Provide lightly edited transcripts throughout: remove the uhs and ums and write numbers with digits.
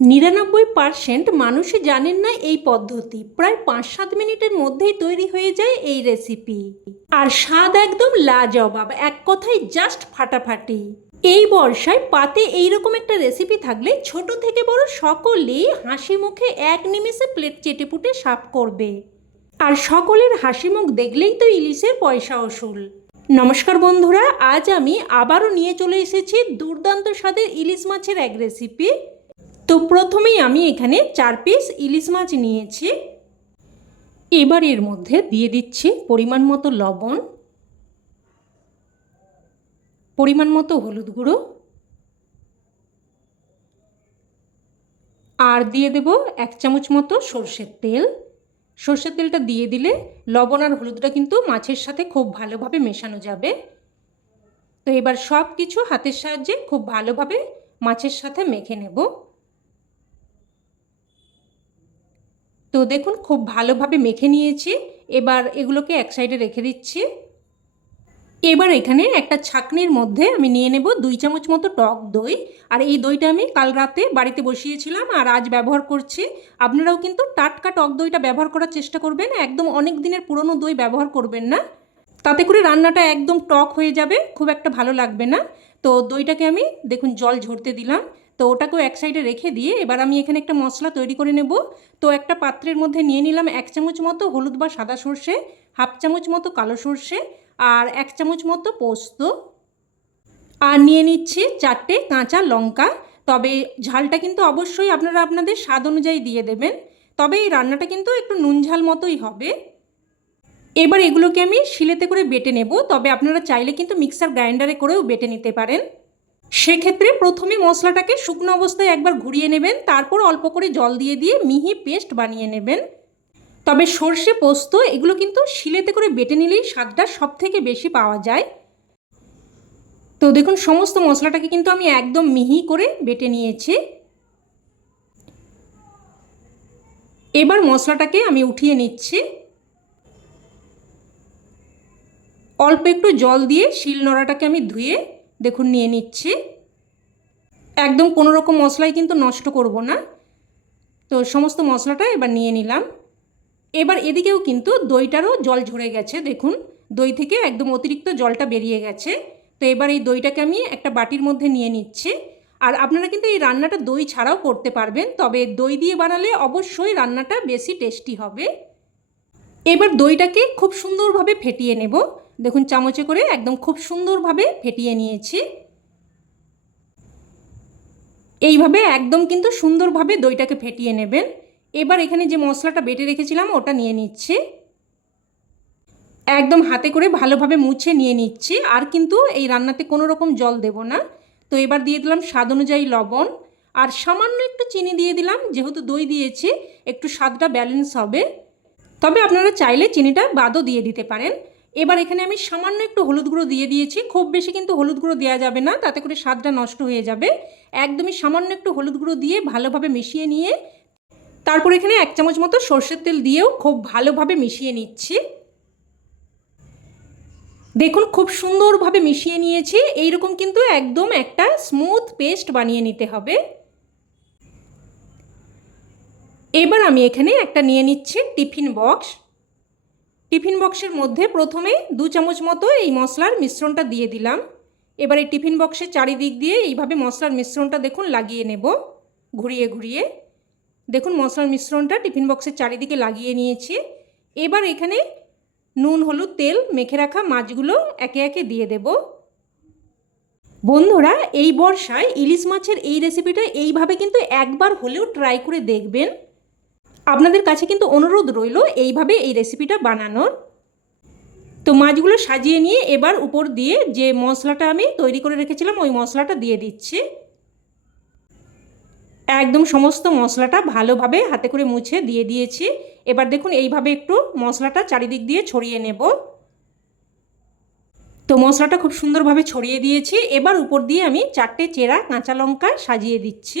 ৯৯% মানুষই জানেন না এই পদ্ধতি। প্রায় ৫-৭ মিনিটের মধ্যেই তৈরি হয়ে যায় এই রেসিপি। আর স্বাদ একদম লাজবাব, এক কথায় জাস্ট ফাটাফাটি। এই বর্ষায় পাতে এইরকম একটা রেসিপি থাকলে ছোট থেকে বড় সকলেই হাসি মুখে এক নিমেষে প্লেট চেটেপুটে সাফ করবে। আর সকলের হাসি মুখ দেখলেই তো ইলিশের পয়সা ওসুল। নমস্কার বন্ধুরা, আজ আমি আবারও নিয়ে চলে এসেছি দুর্দান্ত স্বাদের ইলিশ মাছের এক রেসিপি। তো প্রথমেই আমি এখানে 4 পিস ইলিশ মাছ নিয়েছি। এবার এর মধ্যে দিয়ে দিচ্ছি পরিমাণ মতো লবণ, পরিমাণ মতো হলুদ গুঁড়ো, আর দিয়ে দেব 1 চামচ মতো সর্ষের তেল। সর্ষের তেলটা দিয়ে দিলে লবণ আর হলুদটা কিন্তু মাছের সাথে খুব ভালোভাবে মেশানো যাবে। তো এবার সব কিছু হাতের সাহায্যে খুব ভালোভাবে মাছের সাথে মেখে নেব। তো দেখুন খুব ভালোভাবে মেখে নিয়েছি। এবার এগুলোকে এক সাইডে রেখে দিচ্ছি। এবার এখানে একটা ছাঁকনির মধ্যে আমি নিয়ে নেব 2 চামচ মতো টক দই। আর এই দইটা আমি কাল রাতে বাড়িতে বসিয়েছিলাম আর আজ ব্যবহার করছি। আপনারাও কিন্তু টাটকা টক দইটা ব্যবহার করার চেষ্টা করবেন, একদম অনেক দিনের পুরনো দই ব্যবহার করবেন না, তাতে করে রান্নাটা একদম টক হয়ে যাবে, খুব একটা ভালো লাগবে না। তো দইটাকে আমি দেখুন জল ঝরতে দিলাম। তো ওটাকেও এক সাইডে রেখে দিয়ে এবার আমি এখানে একটা মশলা তৈরি করে নেব। তো একটা পাত্রের মধ্যে নিয়ে নিলাম 1 চামচ মতো হলুদ বা সাদা সর্ষে, 1/2 চামচ মতো কালো সর্ষে, আর 1 চামচ মতো পোস্ত, আর নিয়ে নিচ্ছি 4টে কাঁচা লঙ্কা। তবে ঝালটা কিন্তু অবশ্যই আপনারা আপনাদের স্বাদ অনুযায়ী দিয়ে দেবেন। তবে এই রান্নাটা কিন্তু একটু নুন ঝাল মতোই হবে। এবার এগুলোকে আমি শিলেতে করে বেটে নেব, তবে আপনারা চাইলে কিন্তু মিক্সার গ্রাইন্ডারে করেও বেটে নিতে পারেন। সেক্ষেত্রে প্রথমে মশলাটাকে শুকনো অবস্থায় একবার ঘুরিয়ে নেবেন, তারপর অল্প করে জল দিয়ে দিয়ে মিহি পেস্ট বানিয়ে নেবেন। তবে সর্ষে পোস্ত এগুলো কিন্তু শিলেতে করে বেটে নিলেই স্বাদটা সব থেকে বেশি পাওয়া যায়। তো দেখুন সমস্ত মশলাটাকে কিন্তু আমি একদম মিহি করে বেটে নিয়েছি। এবার মশলাটাকে আমি উঠিয়ে নিচ্ছি। অল্প একটু জল দিয়ে শিল নোড়াটাকে আমি ধুয়ে দেখুন নিয়ে নিচ্ছি। একদম কোনো রকম মশলাই কিন্তু নষ্ট করব না। তো সমস্ত মশলাটা এবার নিয়ে নিলাম। এবার এদিকেও কিন্তু দইটারও জল ঝরে গেছে, দেখুন দই থেকে একদম অতিরিক্ত জলটা বেরিয়ে গেছে। তো এবার এই দইটাকে আমি একটা বাটির মধ্যে নিয়ে নিচ্ছি। আর আপনারা কিন্তু এই রান্নাটা দই ছাড়াও করতে পারবেন, তবে দই দিয়ে বানালে অবশ্যই রান্নাটা বেশি টেস্টি হবে। এবার দইটাকে খুব সুন্দরভাবে ফেটিয়ে নেব। দেখুন চামচে করে একদম খুব সুন্দরভাবে ফেটিয়ে নিয়েছি। এইভাবে একদম কিন্তু সুন্দরভাবে দইটাকে ফেটিয়ে নেবেন। এবার এখানে যে মশলাটা বেটে রেখেছিলাম ওটা নিয়ে নিচ্ছি। একদম হাতে করে ভালোভাবে মুছে নিয়ে নিচ্ছি, আর কিন্তু এই রান্নাতে কোনো রকম জল দেব না। তো এবার দিয়ে দিলাম স্বাদ অনুযায়ী লবণ, আর সামান্য একটু চিনি দিয়ে দিলাম, যেহেতু দই দিয়েছি একটু স্বাদটা ব্যালেন্স হবে। তবে আপনারা চাইলে চিনিটা বাদও দিয়ে দিতে পারেন। এবার এখানে আমি সামান্য একটু হলুদ গুঁড়ো দিয়ে দিয়েছি, খুব বেশি কিন্তু হলুদ গুঁড়ো দেওয়া যাবে না, তাতে করে স্বাদটা নষ্ট হয়ে যাবে। একদমই সামান্য একটু হলুদ গুঁড়ো দিয়ে ভালোভাবে মিশিয়ে নিয়ে তারপর এখানে 1 চামচ মতো সর্ষের তেল দিয়েও খুব ভালোভাবে মিশিয়ে নিচ্ছি। দেখুন খুব সুন্দরভাবে মিশিয়ে নিয়েছি। এইরকম কিন্তু একদম একটা স্মুথ পেস্ট বানিয়ে নিতে হবে। এবার আমি এখানে একটা নিয়ে নিচ্ছি টিফিন বক্স। টিফিন বক্সের মধ্যে প্রথমে 2 চামচ মতো এই মশলার মিশ্রণটা দিয়ে দিলাম। এবার এই টিফিন বক্সের চারিদিক দিয়ে এইভাবে মশলার মিশ্রণটা দেখুন লাগিয়ে নেব ঘুরিয়ে ঘুরিয়ে। দেখুন মশলার মিশ্রণটা টিফিন বক্সের চারিদিকে লাগিয়ে নিয়েছি। এবার এখানে নুন হলুদ তেল মেখে রাখা মাছগুলো একে একে দিয়ে দেব। বন্ধুরা এই বর্ষায় ইলিশ মাছের এই রেসিপিটা এইভাবে কিন্তু একবার হলেও ট্রাই করে দেখবেন। আপনাদের কাছে কিন্তু অনুরোধ রইল এইভাবে এই রেসিপিটা বানানোর। তো মাছগুলো সাজিয়ে নিয়ে এবার উপর দিয়ে যে মশলাটা আমি তৈরি করে রেখেছিলাম ওই মশলাটা দিয়ে দিচ্ছি। একদম সমস্ত মশলাটা ভালোভাবে হাতে করে মুছে দিয়ে দিয়েছি। এবার দেখুন এইভাবে একটু মশলাটা চারিদিক দিয়ে ছড়িয়ে নেব। তো মশলাটা খুব সুন্দরভাবে ছড়িয়ে দিয়েছি। এবার উপর দিয়ে আমি 4টে চেরা কাঁচা লঙ্কা সাজিয়ে দিচ্ছি,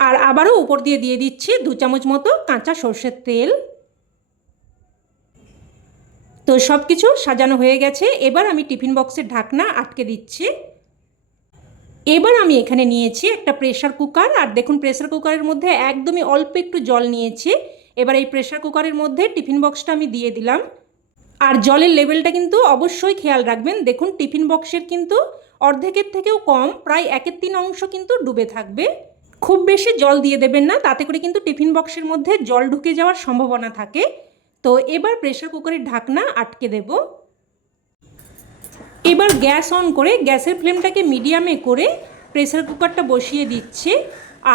আর আবারও উপর দিয়ে দিয়ে দিচ্ছি 2 চামচ মতো কাঁচা সর্ষের তেল। তো সব কিছু সাজানো হয়ে গেছে। এবার আমি টিফিন বক্সের ঢাকনা আটকে দিচ্ছি। এবার আমি এখানে নিয়েছি একটা প্রেসার কুকার, আর দেখুন প্রেসার কুকারের মধ্যে একদমই অল্প একটু জল নিয়েছি। এবার এই প্রেসার কুকারের মধ্যে টিফিন বক্সটা আমি দিয়ে দিলাম। আর জলের লেভেলটা কিন্তু অবশ্যই খেয়াল রাখবেন। দেখুন টিফিন বক্সের কিন্তু অর্ধেকের থেকেও কম, প্রায় 1/3 অংশ কিন্তু ডুবে থাকবে। খুব বেশি জল দিয়ে দেবেন না, তাতে করে কিন্তু টিফিন বক্সের মধ্যে জল ঢুকে যাওয়ার সম্ভাবনা থাকে। তো এবার প্রেসার কুকারের ঢাকনা আটকে দেব। এবার গ্যাস অন করে গ্যাসের ফ্লেমটাকে মিডিয়ামে করে প্রেসার কুকারটা বসিয়ে দিচ্ছি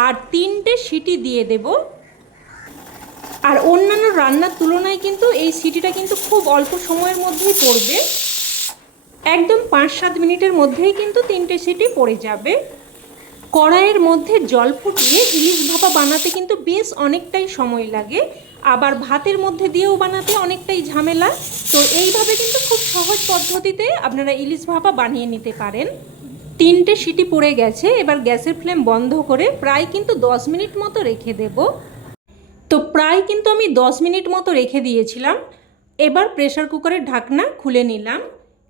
আর 3টে সিটি দিয়ে দেব। আর অন্যান্য রান্নার তুলনায় কিন্তু এই সিটিটা কিন্তু খুব অল্প সময়ের মধ্যেই পড়বে, একদম 5-7 মিনিটের মধ্যেই কিন্তু 3টে সিটি পড়ে যাবে। কড়াইয়ের মধ্যে জল ফুটিয়ে ইলিশ ভাপা বানাতে কিন্তু বেশ অনেকটাই সময় লাগে, আবার ভাতের মধ্যে দিয়েও বানাতে অনেকটাই ঝামেলা। তো এইভাবে কিন্তু খুব সহজ পদ্ধতিতে আপনারা ইলিশ ভাপা বানিয়ে নিতে পারেন। 3টে সিটি পড়ে গেছে, এবার গ্যাসের ফ্লেম বন্ধ করে প্রায় কিন্তু 10 মিনিট মতো রেখে দেব। তো প্রায় কিন্তু আমি 10 মিনিট মতো রেখে দিয়েছিলাম। এবার প্রেসার কুকারের ঢাকনা খুলে নিলাম।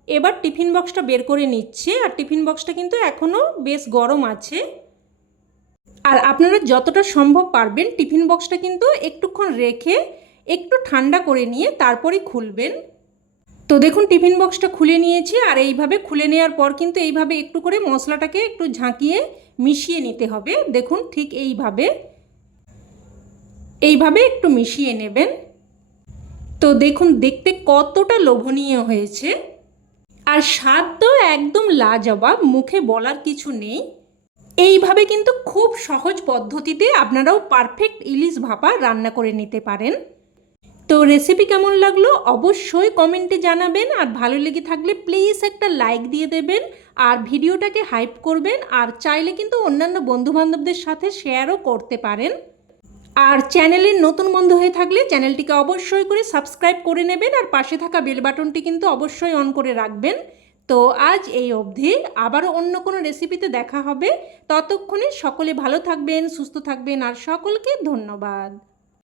এবার টিফিন বক্সটা বের করে নিচ্ছে, আর টিফিন বক্সটা কিন্তু এখনও বেশ গরম আছে। আর আপনারা যতটা সম্ভব পারবেন টিফিন বক্সটা কিন্তু একটুক্ষণ রেখে একটু ঠান্ডা করে নিয়ে তারপরেই খুলবেন। তো দেখুন টিফিন বক্সটা খুলে নিয়েছি, আর এইভাবে খুলে নেওয়ার পর কিন্তু এইভাবে একটু করে মশলাটাকে একটু ঝাঁকিয়ে মিশিয়ে নিতে হবে। দেখুন ঠিক এইভাবে একটু মিশিয়ে নেবেন। তো দেখুন দেখতে কতটা লোভনীয় হয়েছে, আর স্বাদ তো একদম লাজবাব, মুখে বলার কিছু নেই। এইভাবে কিন্তু খুব সহজ পদ্ধতিতে আপনারাও পারফেক্ট ইলিশ ভাপা রান্না করে নিতে পারেন। তো রেসিপি কেমন লাগলো অবশ্যই কমেন্টে জানাবেন, আর ভালো লেগে থাকলে প্লিজ একটা লাইক দিয়ে দেবেন, আর ভিডিওটাকে হাইপ করবেন, আর চাইলে কিন্তু অন্যান্য বন্ধুবান্ধবদের সাথে শেয়ারও করতে পারেন। আর চ্যানেলের নতুন বন্ধু হয়ে থাকলে চ্যানেলটিকে অবশ্যই করে সাবস্ক্রাইব করে নেবেন, আর পাশে থাকা বেল বাটনটি কিন্তু অবশ্যই অন করে রাখবেন। তো আজ এই অবধি, আবারও অন্য কোনো রেসিপিতে দেখা হবে। ততক্ষণে সকলে ভালো থাকবেন, সুস্থ থাকবেন, আর সকলকে ধন্যবাদ।